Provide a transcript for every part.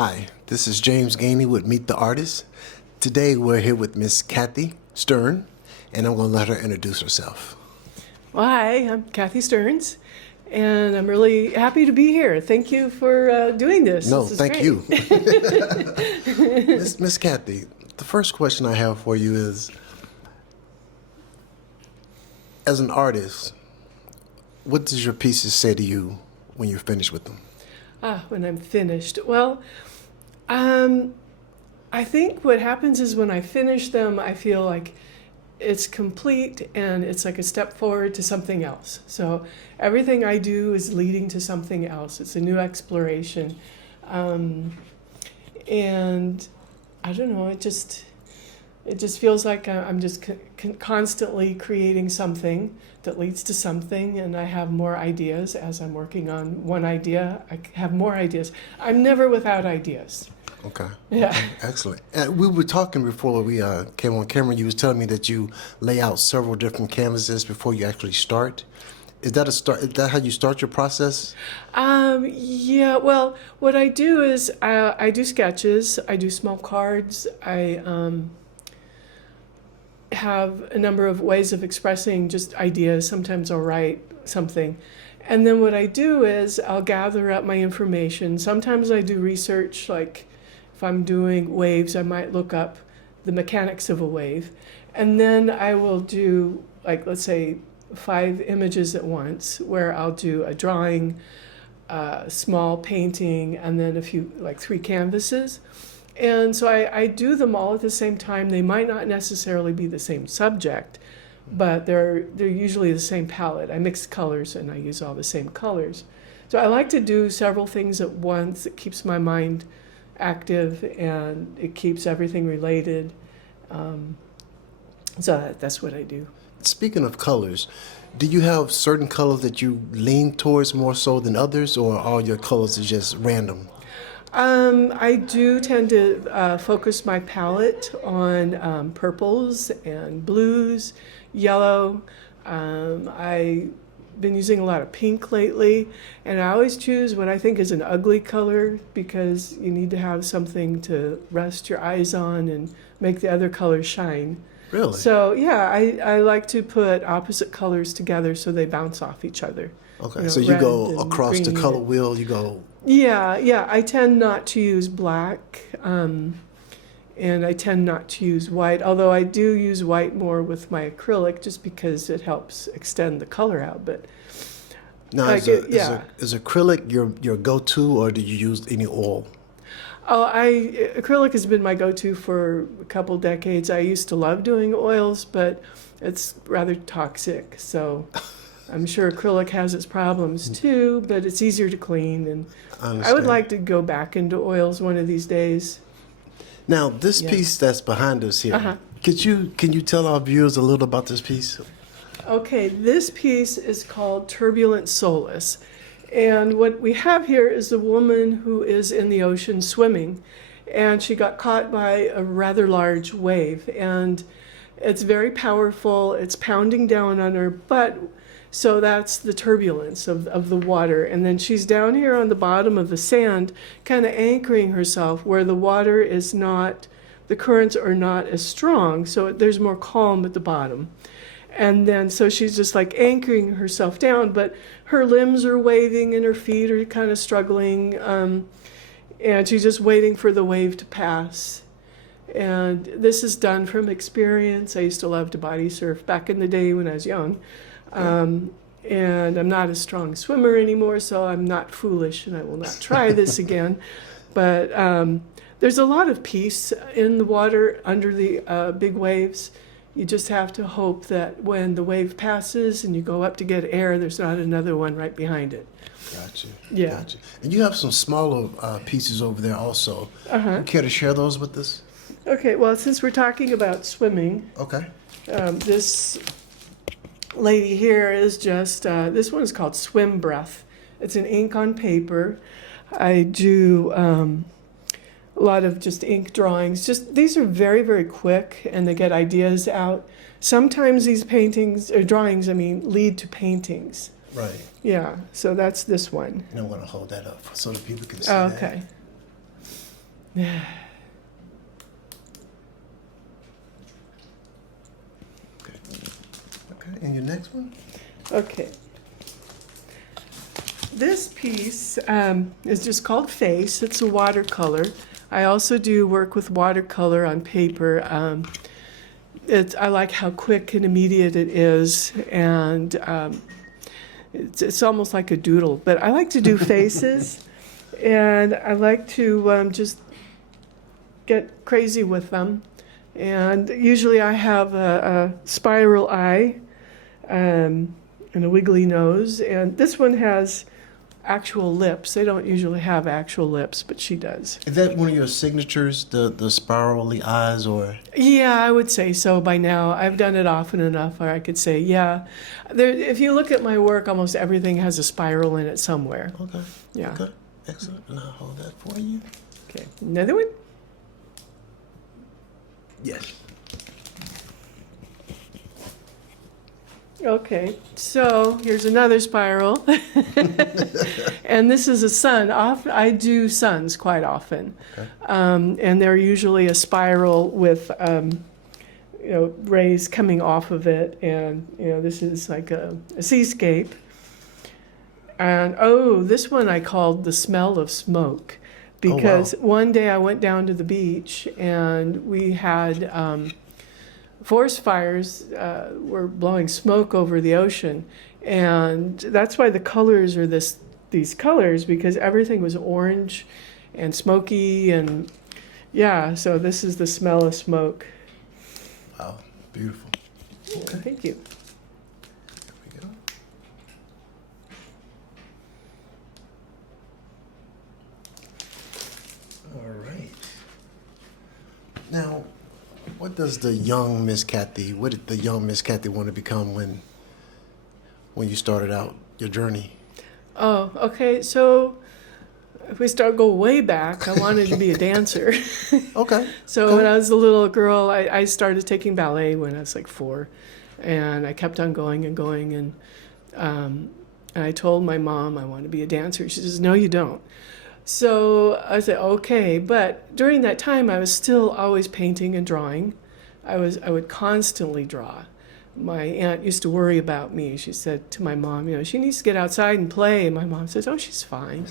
Hi, this is James Gainey with Meet the Artist. Today we're here with Miss Cathy Stearns, and I'm going to let her introduce herself. Well, hi, I'm Cathy Stearns, and I'm really happy to be here. Thank you for doing this. No, this is thank great. you. Miss Cathy, the first question I have for you is, as an artist, what does your pieces say to you when you're finished with them? When I'm finished. Well, I think what happens is when I finish them, I feel like it's complete and it's like a step forward to something else. So everything I do is leading to something else. It's a new exploration. And I don't know, it just feels like I'm just constantly creating something that leads to something, and I have more ideas as I'm working on one idea. I have more ideas. I'm never without ideas. Okay. Yeah. Okay. Excellent. And we were talking before we came on camera. You was telling me that you lay out several different canvases before you actually start. Is that how you start your process? Yeah. Well, what I do is I do sketches. I do small cards. I have a number of ways of expressing just ideas. Sometimes I'll write something. And then what I do is I'll gather up my information. Sometimes I do research, like if I'm doing waves, I might look up the mechanics of a wave. And then I will do, like, let's say 5 images at once, where I'll do a drawing, a small painting, and then a few, like 3 canvases. And so I do them all at the same time. They might not necessarily be the same subject, but they're usually the same palette. I mix colors and I use all the same colors. So I like to do several things at once. It keeps my mind active and it keeps everything related. So that's what I do. Speaking of colors, do you have certain colors that you lean towards more so than others, or all your colors are just random? I do tend to focus my palette on purples and blues, yellow. I've been using a lot of pink lately, and I always choose what I think is an ugly color because you need to have something to rest your eyes on and make the other colors shine. Really? So yeah, I like to put opposite colors together so they bounce off each other. Okay, so you go across the color wheel, you go... Yeah, I tend not to use black, and I tend not to use white, although I do use white more with my acrylic just because it helps extend the color out. But now, is acrylic your go-to, or do you use any oil? Acrylic has been my go-to for a couple decades. I used to love doing oils, but it's rather toxic, so... I'm sure acrylic has its problems too, but it's easier to clean, and I would like to go back into oils one of these days. Now, this piece that's behind us here, can you tell our viewers a little about this piece? Okay, this piece is called Turbulent Solace, and what we have here is a woman who is in the ocean swimming, and she got caught by a rather large wave, and it's very powerful. It's pounding down on her, but so that's the turbulence of the water. And then she's down here on the bottom of the sand, kind of anchoring herself where the water is not, the currents are not as strong, so there's more calm at the bottom. And then so she's just like anchoring herself down, but her limbs are waving and her feet are kind of struggling, and she's just waiting for the wave to pass. And this is done from experience. I used to love to body surf back in the day when I was young. And I'm not a strong swimmer anymore, so I'm not foolish and I will not try this again. But there's a lot of peace in the water under the big waves. You just have to hope that when the wave passes and you go up to get air, there's not another one right behind it. Gotcha. Yeah. Gotcha. And you have some smaller pieces over there also. You care to share those with us? Okay, well, since we're talking about swimming, this lady here is just, this one is called Swim Breath. It's an ink on paper. I do a lot of just ink drawings. These are very, very quick, and they get ideas out. Sometimes these paintings, or drawings, lead to paintings. Right. Yeah, so that's this one. And I'm going to hold that up so that people can see okay. Okay, and your next one? Okay. This piece is just called Face. It's a watercolor. I also do work with watercolor on paper. I like how quick and immediate it is, and it's almost like a doodle. But I like to do faces, and I like to just get crazy with them. And usually I have a spiral eye and a wiggly nose. And this one has actual lips. They don't usually have actual lips, but she does. Is that one of your signatures, the spirally eyes, or? Yeah, I would say so by now. I've done it often enough where I could say, yeah. If you look at my work, almost everything has a spiral in it somewhere. Okay. Yeah. Okay. Excellent. And I'll hold that for you. Okay. Another one? Yes. Okay, so here's another spiral. And this is a sun. I do suns quite often. Okay. And they're usually a spiral with rays coming off of it. And, this is like a seascape. And, this one I called The Smell of Smoke. Because one day I went down to the beach and we had forest fires were blowing smoke over the ocean. And that's why the colors are these colors, because everything was orange and smoky. And yeah, so this is The Smell of Smoke. Wow, beautiful. Okay. Thank you. There we go. All right. Now, what does the young Miss Cathy? What did the young Miss Cathy want to become when you started out your journey? Oh, okay. So if we go way back, I wanted to be a dancer. Okay. So when I was a little girl, I started taking ballet when I was like 4, and I kept on going and going. And I told my mom I want to be a dancer. She says, "No, you don't." So I said, okay, but during that time I was still always painting and drawing. I would constantly draw. My aunt used to worry about me. She said to my mom, she needs to get outside and play. And my mom says, oh, she's fine.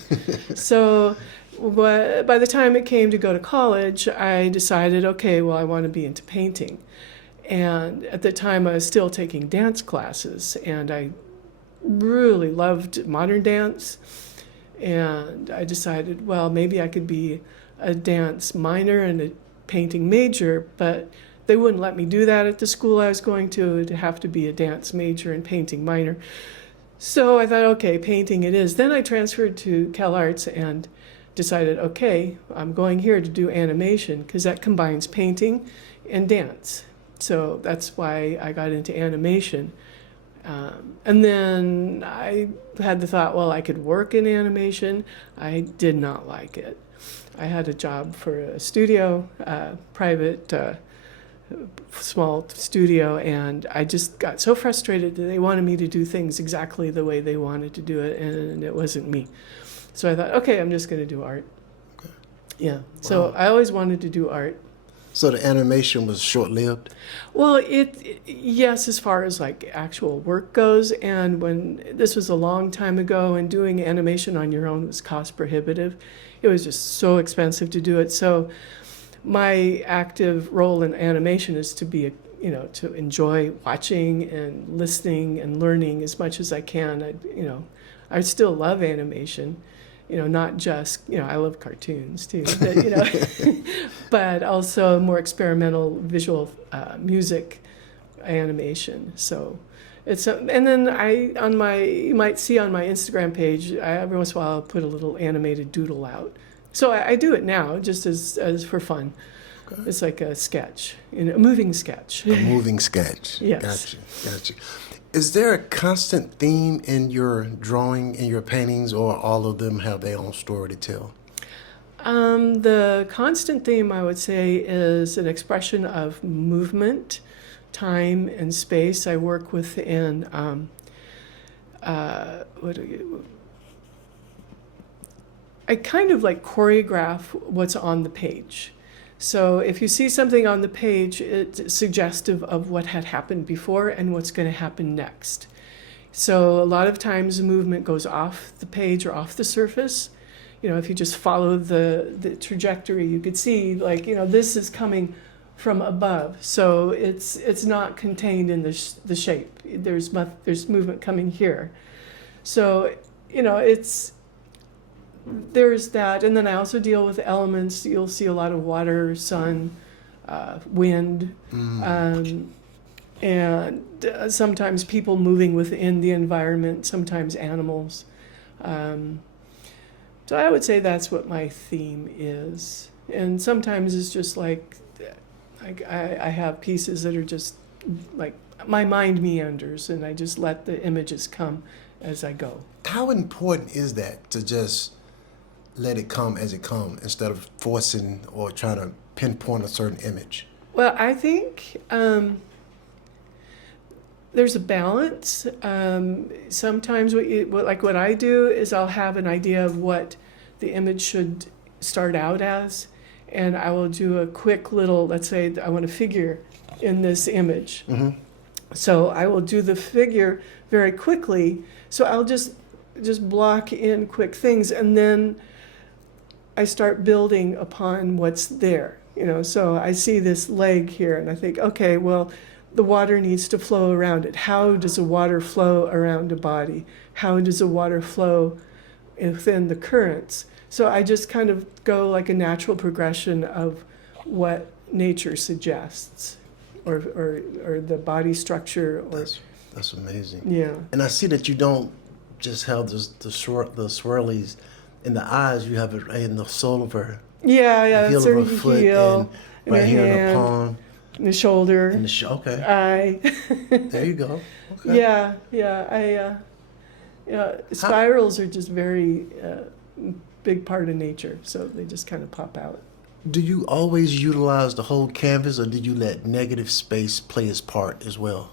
So by the time it came to go to college, I decided, okay, well, I want to be into painting. And at the time I was still taking dance classes, and I really loved modern dance. And I decided, well, maybe I could be a dance minor and a painting major, but they wouldn't let me do that at the school I was going to. It'd have to be a dance major and painting minor. So I thought, okay, painting it is. Then I transferred to Cal Arts and decided, okay, I'm going here to do animation, because that combines painting and dance. So that's why I got into animation. And then I had the thought, well, I could work in animation. I did not like it. I had a job for a studio, private, small studio, and I just got so frustrated that they wanted me to do things exactly the way they wanted to do it, and it wasn't me. So I thought, okay, I'm just going to do art. Okay. Yeah. So I always wanted to do art. So the animation was short-lived? Well, yes, as far as like actual work goes. And when this was a long time ago, and doing animation on your own was cost prohibitive. It was just so expensive to do it. So my active role in animation is to be, to enjoy watching and listening and learning as much as I can. I still love animation. Not just, I love cartoons too, but, but also more experimental visual music animation. So it's, and then you might see on my Instagram page, every once in a while I'll put a little animated doodle out. So I do it now just as for fun. Okay. It's like a sketch, a moving sketch. A moving sketch. Yes. Gotcha. Is there a constant theme in your drawing, in your paintings, or all of them have their own story to tell? The constant theme, I would say, is an expression of movement, time, and space. I work within I kind of like choreograph what's on the page. So if you see something on the page, it's suggestive of what had happened before and what's going to happen next. So a lot of times the movement goes off the page or off the surface. You know, if you just follow the trajectory, you could see like, you know, this is coming from above. So it's not contained in the shape. There's movement coming here. So, you know, there's that. And then I also deal with elements. You'll see a lot of water, sun, wind, and sometimes people moving within the environment, sometimes animals. So I would say that's what my theme is. And sometimes it's just like I have pieces that are just like my mind meanders and I just let the images come as I go. How important is that to just let it come as it comes instead of forcing or trying to pinpoint a certain image? Well, I think there's a balance. Sometimes what I do is I'll have an idea of what the image should start out as, and I will do a quick little, let's say I want a figure in this image. Mm-hmm. So I will do the figure very quickly. So I'll just block in quick things, and then I start building upon what's there. You know, so I see this leg here, and I think, okay, well, the water needs to flow around it. How does the water flow around a body? How does the water flow within the currents? So I just kind of go like a natural progression of what nature suggests, or the body structure. Or That's amazing. yeah. And I see that you don't just have the swirlies in the eyes. You have it in the sole of her, Yeah, the heel it's of her her foot, heel, and right her here in the hand, palm, in the shoulder, and the okay. eye. There you go. Okay. Yeah. Spirals are just very big part of nature, so they just kind of pop out. Do you always utilize the whole canvas, or do you let negative space play its part as well?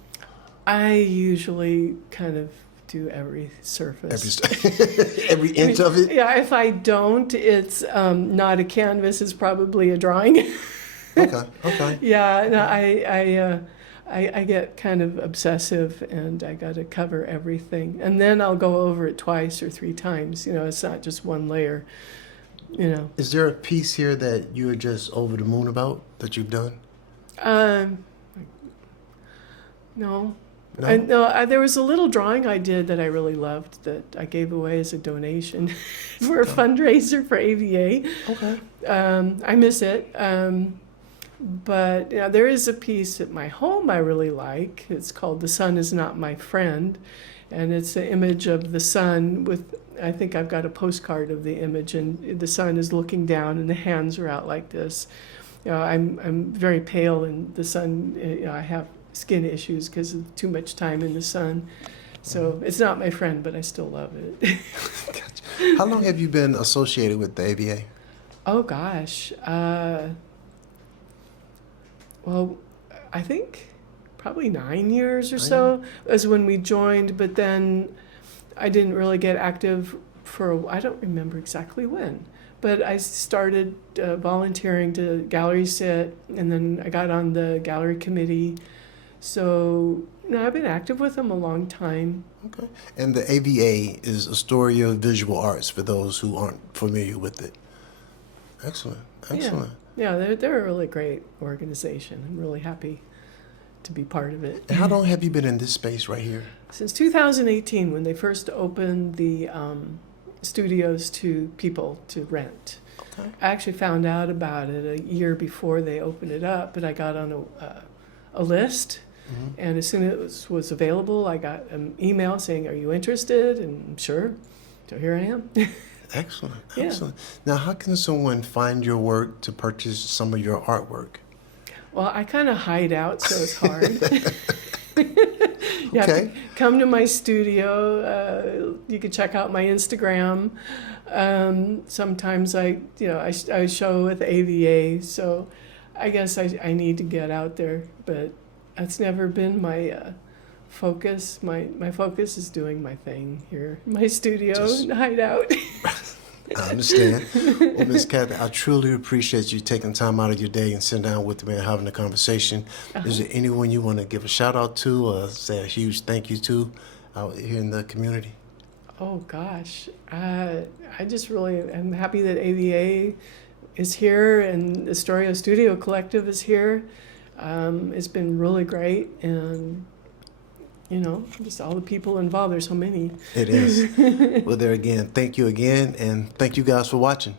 I usually kind of do every surface. Every inch of it? Yeah, if I don't, it's not a canvas, it's probably a drawing. Okay. Yeah, no, I get kind of obsessive and I got to cover everything. And then I'll go over it twice or three times. You know, it's not just one layer, you know. Is there a piece here that you're just over the moon about that you've done? No. No? There was a little drawing I did that I really loved that I gave away as a donation for a fundraiser for AVA. Okay. I miss it. But you know, there is a piece at my home I really like. It's called "The Sun Is Not My Friend," and it's an image of the sun with, I think I've got a postcard of the image, and the sun is looking down and the hands are out like this. You know, I'm very pale in the sun. You know, I have skin issues because of too much time in the sun. So it's not my friend, but I still love it. Gotcha. How long have you been associated with the AVA? Oh gosh. Well, I think probably 9 years or so was when we joined, but then I didn't really get active I don't remember exactly when, but I started volunteering to gallery sit, and then I got on the gallery committee. So, you know, I've been active with them a long time. Okay. And the AVA is Astoria Visual Arts, for those who aren't familiar with it. Excellent. Yeah, they're a really great organization. I'm really happy to be part of it. And how long have you been in this space right here? Since 2018, when they first opened the studios to people to rent. Okay. I actually found out about it a year before they opened it up, but I got on a list, and as soon as it was available, I got an email saying, "Are you interested?" And I'm sure, so here I am. Excellent. Yeah. Excellent. Now, how can someone find your work to purchase some of your artwork? Well, I kind of hide out, so it's hard. You have Okay. to come to my studio. You can check out my Instagram. Sometimes I show with AVA, so I guess I need to get out there, but that's never been my focus. My focus is doing my thing here, my studio, Just- hideout. I understand. Well, Miss Cathy, I truly appreciate you taking time out of your day and sitting down with me and having a conversation. Is there anyone you want to give a shout out to or say a huge thank you to out here in the community? Oh gosh, I just really am happy that AVA is here and the Astoria Studio Collective is here. It's been really great, and just all the people involved. There's so many. It is. Well, there again, thank you again, and thank you guys for watching.